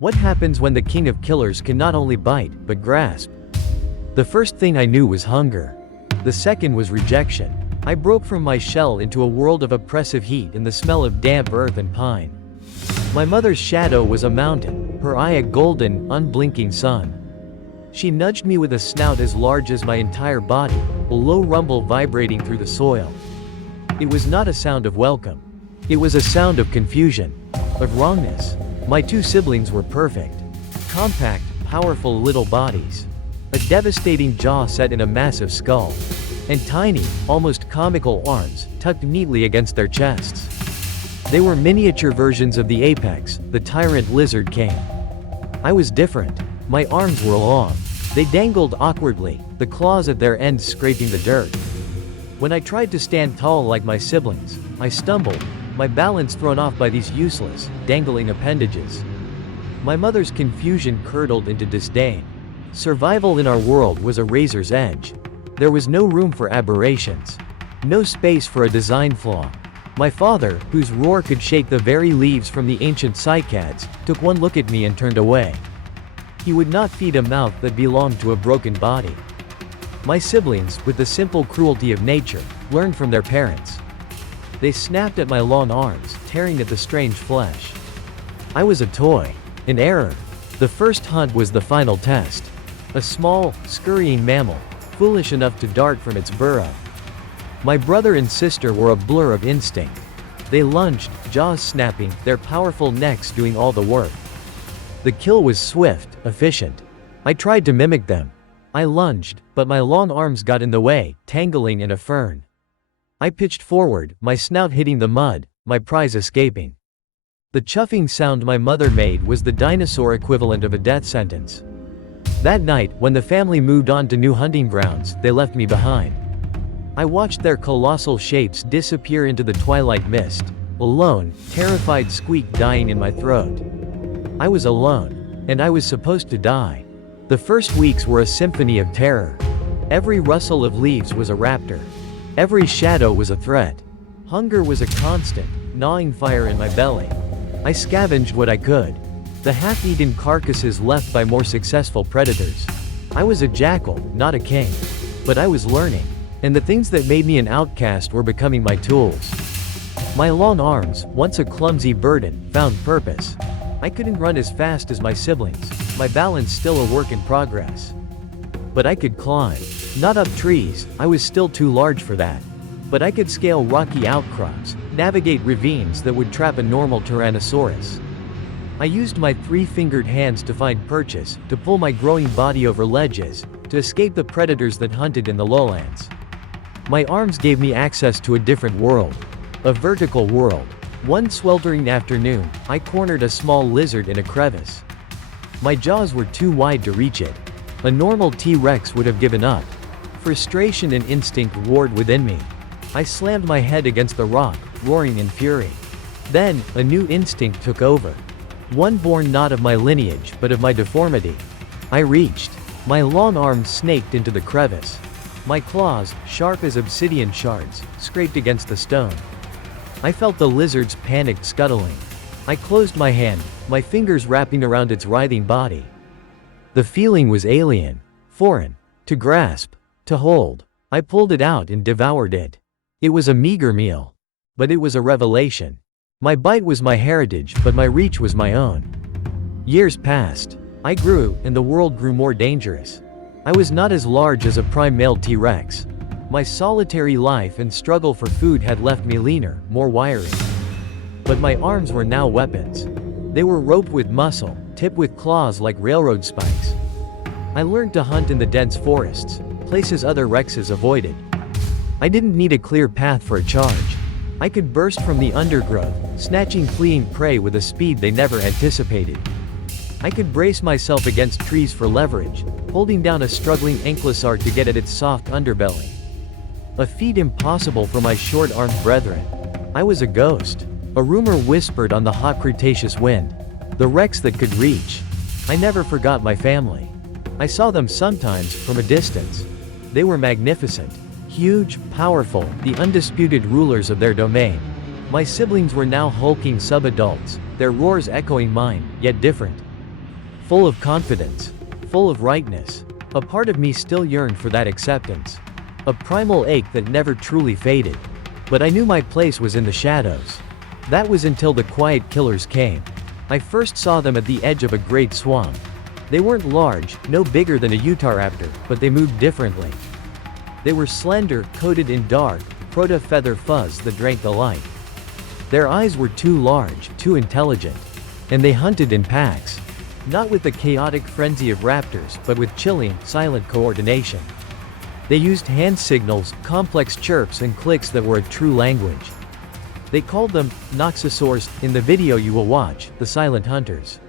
What happens when the king of killers can not only bite, but grasp? The first thing I knew was hunger. The second was rejection. I broke from my shell into a world of oppressive heat and the smell of damp earth and pine. My mother's shadow was a mountain, her eye a golden, unblinking sun. She nudged me with a snout as large as my entire body, a low rumble vibrating through the soil. It was not a sound of welcome. It was a sound of confusion, of wrongness. My two siblings were perfect. Compact, powerful little bodies. A devastating jaw set in a massive skull. And tiny, almost comical arms, tucked neatly against their chests. They were miniature versions of the apex, the tyrant lizard king. I was different. My arms were long. They dangled awkwardly, the claws at their ends scraping the dirt. When I tried to stand tall like my siblings, I stumbled, my balance thrown off by these useless, dangling appendages. My mother's confusion curdled into disdain. Survival in our world was a razor's edge. There was no room for aberrations. No space for a design flaw. My father, whose roar could shake the very leaves from the ancient cycads, took one look at me and turned away. He would not feed a mouth that belonged to a broken body. My siblings, with the simple cruelty of nature, learned from their parents. They snapped at my long arms, tearing at the strange flesh. I was a toy. An error. The first hunt was the final test. A small, scurrying mammal, foolish enough to dart from its burrow. My brother and sister were a blur of instinct. They lunged, jaws snapping, their powerful necks doing all the work. The kill was swift, efficient. I tried to mimic them. I lunged, but my long arms got in the way, tangling in a fern. I pitched forward, my snout hitting the mud, my prize escaping. The chuffing sound my mother made was the dinosaur equivalent of a death sentence. That night, when the family moved on to new hunting grounds, they left me behind. I watched their colossal shapes disappear into the twilight mist, a lone, terrified squeak dying in my throat. I was alone, and I was supposed to die. The first weeks were a symphony of terror. Every rustle of leaves was a raptor. Every shadow was a threat. Hunger was a constant, gnawing fire in my belly. I scavenged what I could. The half-eaten carcasses left by more successful predators. I was a jackal, not a king. But I was learning. And the things that made me an outcast were becoming my tools. My long arms, once a clumsy burden, found purpose. I couldn't run as fast as my siblings, my balance still a work in progress. But I could climb. Not up trees, I was still too large for that. But I could scale rocky outcrops, navigate ravines that would trap a normal Tyrannosaurus. I used my three-fingered hands to find purchase, to pull my growing body over ledges, to escape the predators that hunted in the lowlands. My arms gave me access to a different world. A vertical world. One sweltering afternoon, I cornered a small lizard in a crevice. My jaws were too wide to reach it. A normal T-Rex would have given up. Frustration and instinct warred within me. I slammed my head against the rock, roaring in fury. Then, a new instinct took over. One born not of my lineage, but of my deformity. I reached. My long arms snaked into the crevice. My claws, sharp as obsidian shards, scraped against the stone. I felt the lizard's panicked scuttling. I closed my hand, my fingers wrapping around its writhing body. The feeling was alien, foreign, to grasp, to hold. I pulled it out and devoured it. It was a meager meal. But it was a revelation. My bite was my heritage, but my reach was my own. Years passed. I grew, and the world grew more dangerous. I was not as large as a prime male T-Rex. My solitary life and struggle for food had left me leaner, more wiry. But my arms were now weapons. They were roped with muscle, tipped with claws like railroad spikes. I learned to hunt in the dense forests, places other Rexes avoided. I didn't need a clear path for a charge. I could burst from the undergrowth, snatching fleeing prey with a speed they never anticipated. I could brace myself against trees for leverage, holding down a struggling ankylosaur to get at its soft underbelly. A feat impossible for my short-armed brethren. I was a ghost. A rumor whispered on the hot Cretaceous wind. The Rex that could reach. I never forgot my family. I saw them sometimes, from a distance. They were magnificent. Huge, powerful, the undisputed rulers of their domain. My siblings were now hulking sub-adults, their roars echoing mine, yet different. full of confidence, full of rightness. A part of me still yearned for that acceptance. A primal ache that never truly faded. But I knew my place was in the shadows. That was until the quiet killers came. I first saw them at the edge of a great swamp. They weren't large, no bigger than a Utahraptor, but they moved differently. They were slender, coated in dark, proto-feather fuzz that drank the light. Their eyes were too large, too intelligent. And they hunted in packs. Not with the chaotic frenzy of raptors, but with chilling, silent coordination. They used hand signals, complex chirps and clicks that were a true language. They called them Noxasaurs. In the video you will watch, the silent hunters.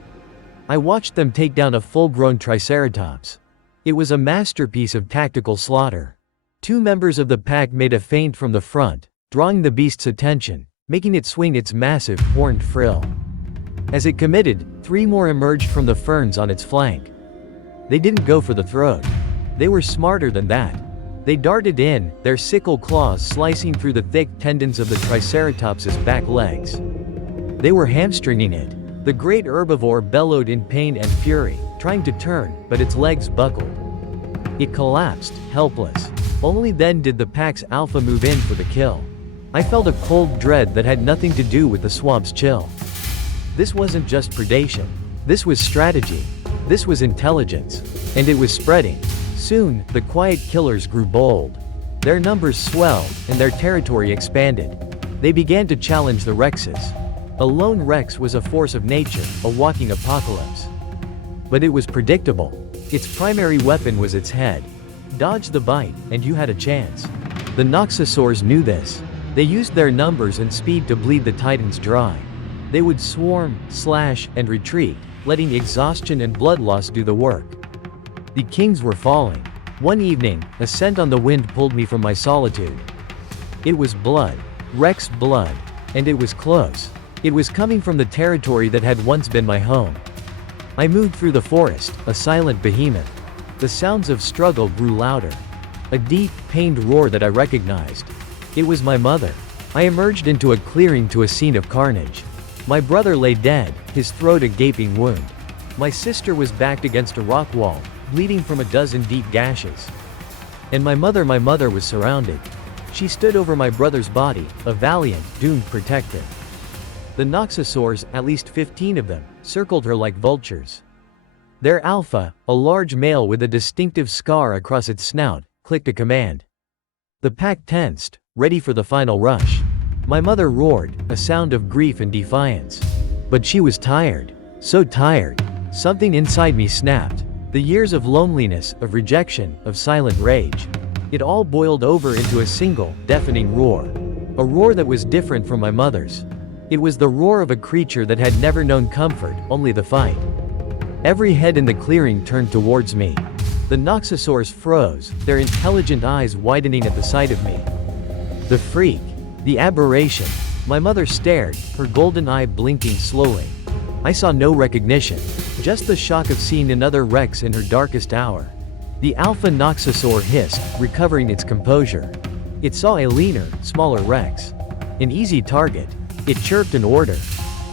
I watched them take down a full-grown Triceratops. It was a masterpiece of tactical slaughter. Two members of the pack made a feint from the front, drawing the beast's attention, making it swing its massive, horned frill. As it committed, three more emerged from the ferns on its flank. They didn't go for the throat. They were smarter than that. They darted in, their sickle claws slicing through the thick tendons of the Triceratops's back legs. They were hamstringing it. The great herbivore bellowed in pain and fury, trying to turn, but its legs buckled. It collapsed, helpless. Only then did the pack's alpha move in for the kill. I felt a cold dread that had nothing to do with the swamp's chill. This wasn't just predation. This was strategy. This was intelligence. And it was spreading. Soon, the quiet killers grew bold. Their numbers swelled, and their territory expanded. They began to challenge the Rexes. A lone Rex was a force of nature, a walking apocalypse. But it was predictable. Its primary weapon was its head. Dodge the bite, and you had a chance. The Noxasaurs knew this. They used their numbers and speed to bleed the titans dry. They would swarm, slash, and retreat, letting exhaustion and blood loss do the work. The kings were falling. One evening, a scent on the wind pulled me from my solitude. It was blood. Rex blood. And it was close. It was coming from the territory that had once been my home. I moved through the forest, a silent behemoth. The sounds of struggle grew louder. A deep, pained roar that I recognized. It was my mother. I emerged into a clearing to a scene of carnage. My brother lay dead, his throat a gaping wound. My sister was backed against a rock wall, bleeding from a dozen deep gashes. And my mother was surrounded. She stood over my brother's body, a valiant, doomed protector. The Noxasaurs, at least 15 of them, circled her like vultures. Their alpha, a large male with a distinctive scar across its snout, clicked a command. The pack tensed, ready for the final rush. My mother roared, a sound of grief and defiance. But she was tired. So tired. Something inside me snapped. The years of loneliness, of rejection, of silent rage. It all boiled over into a single, deafening roar. A roar that was different from my mother's. It was the roar of a creature that had never known comfort, only the fight. Every head in the clearing turned towards me. The Noxasaurs froze, their intelligent eyes widening at the sight of me. The freak. The aberration. My mother stared, her golden eye blinking slowly. I saw no recognition. Just the shock of seeing another Rex in her darkest hour. The alpha Noxasaur hissed, recovering its composure. It saw a leaner, smaller Rex. An easy target. It chirped an order.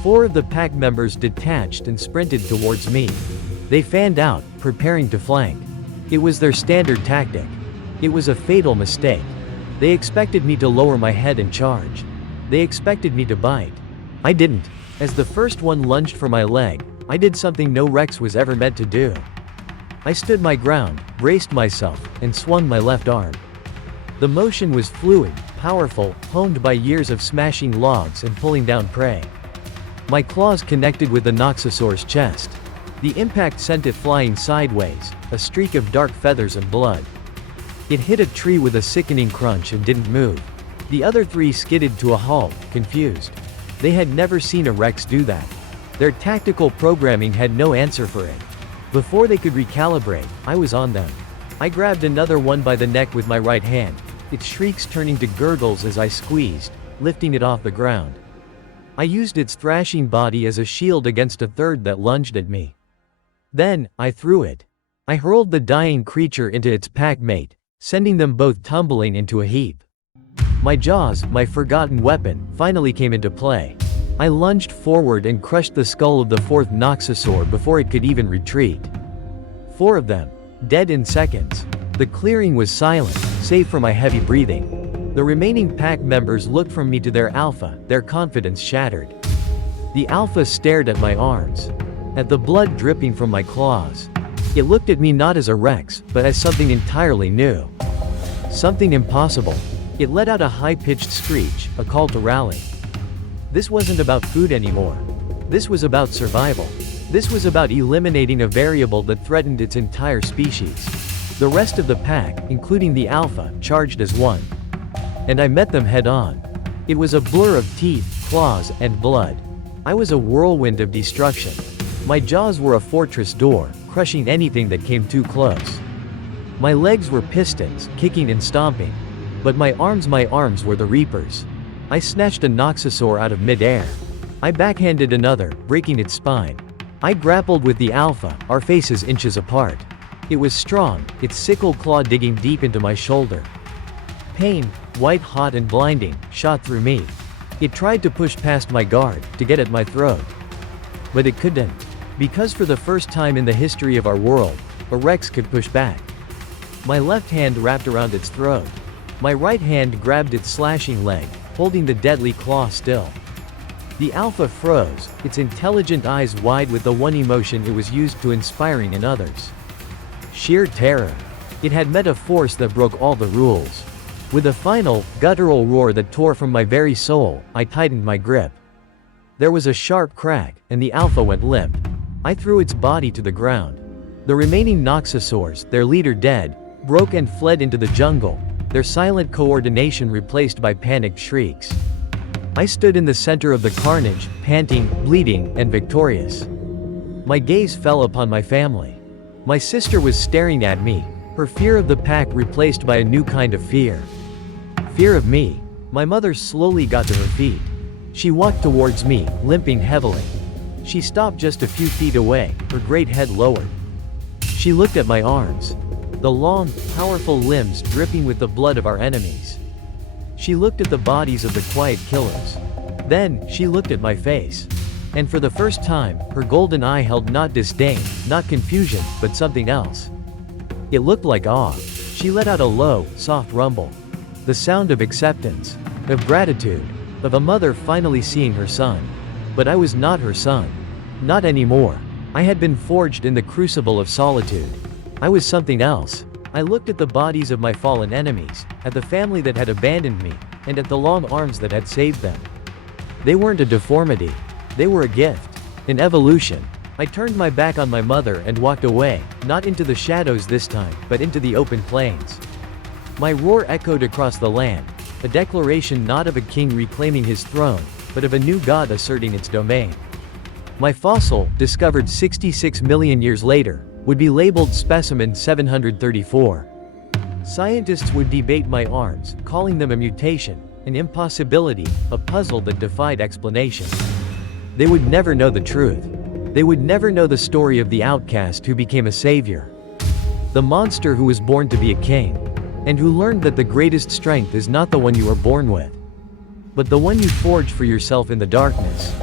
4 of the pack members detached and sprinted towards me. They fanned out, preparing to flank. It was their standard tactic. It was a fatal mistake. They expected me to lower my head and charge. They expected me to bite. I didn't. As the first one lunged for my leg, I did something no Rex was ever meant to do. I stood my ground, braced myself, and swung my left arm. The motion was fluid, powerful, honed by years of smashing logs and pulling down prey. My claws connected with the Noxasaur's chest. The impact sent it flying sideways, a streak of dark feathers and blood. It hit a tree with a sickening crunch and didn't move. The other 3 skidded to a halt, confused. They had never seen a Rex do that. Their tactical programming had no answer for it. Before they could recalibrate, I was on them. I grabbed another one by the neck with my right hand, its shrieks turning to gurgles as I squeezed, lifting it off the ground. I used its thrashing body as a shield against a third that lunged at me. Then, I threw it. I hurled the dying creature into its pack mate, sending them both tumbling into a heap. My jaws, my forgotten weapon, finally came into play. I lunged forward and crushed the skull of the fourth Noxasaur before it could even retreat. 4 of them, dead in seconds. The clearing was silent, save for my heavy breathing. The remaining pack members looked from me to their alpha, their confidence shattered. The alpha stared at my arms, at the blood dripping from my claws. It looked at me not as a Rex, but as something entirely new. Something impossible. It let out a high-pitched screech, a call to rally. This wasn't about food anymore. This was about survival. This was about eliminating a variable that threatened its entire species. The rest of the pack, including the alpha, charged as one. And I met them head-on. It was a blur of teeth, claws, and blood. I was a whirlwind of destruction. My jaws were a fortress door, crushing anything that came too close. My legs were pistons, kicking and stomping. But my arms were the reapers. I snatched a Noxasaur out of mid-air. I backhanded another, breaking its spine. I grappled with the alpha, our faces inches apart. It was strong, its sickle claw digging deep into my shoulder. Pain, white hot and blinding, shot through me. It tried to push past my guard, to get at my throat. But it couldn't. Because for the first time in the history of our world, a Rex could push back. My left hand wrapped around its throat. My right hand grabbed its slashing leg, holding the deadly claw still. The alpha froze, its intelligent eyes wide with the one emotion it was used to inspiring in others. Sheer terror. It had met a force that broke all the rules. With a final, guttural roar that tore from my very soul, I tightened my grip. There was a sharp crack, and the alpha went limp. I threw its body to the ground. The remaining Noxasaurs, their leader dead, broke and fled into the jungle, their silent coordination replaced by panicked shrieks. I stood in the center of the carnage, panting, bleeding, and victorious. My gaze fell upon my family. My sister was staring at me, her fear of the pack replaced by a new kind of fear. Fear of me. My mother slowly got to her feet. She walked towards me, limping heavily. She stopped just a few feet away, her great head lowered. She looked at my arms. The long, powerful limbs dripping with the blood of our enemies. She looked at the bodies of the quiet killers. Then, she looked at my face. And for the first time, her golden eye held not disdain, not confusion, but something else. It looked like awe. She let out a low, soft rumble. The sound of acceptance, of gratitude, of a mother finally seeing her son. But I was not her son. Not anymore. I had been forged in the crucible of solitude. I was something else. I looked at the bodies of my fallen enemies, at the family that had abandoned me, and at the long arms that had saved them. They weren't a deformity. They were a gift. An evolution. I turned my back on my mother and walked away, not into the shadows this time, but into the open plains. My roar echoed across the land, a declaration not of a king reclaiming his throne, but of a new god asserting its domain. My fossil, discovered 66 million years later, would be labeled Specimen 734. Scientists would debate my arms, calling them a mutation, an impossibility, a puzzle that defied explanation. They would never know the truth. They would never know the story of the outcast who became a savior. The monster who was born to be a king. And who learned that the greatest strength is not the one you are born with, but the one you forge for yourself in the darkness.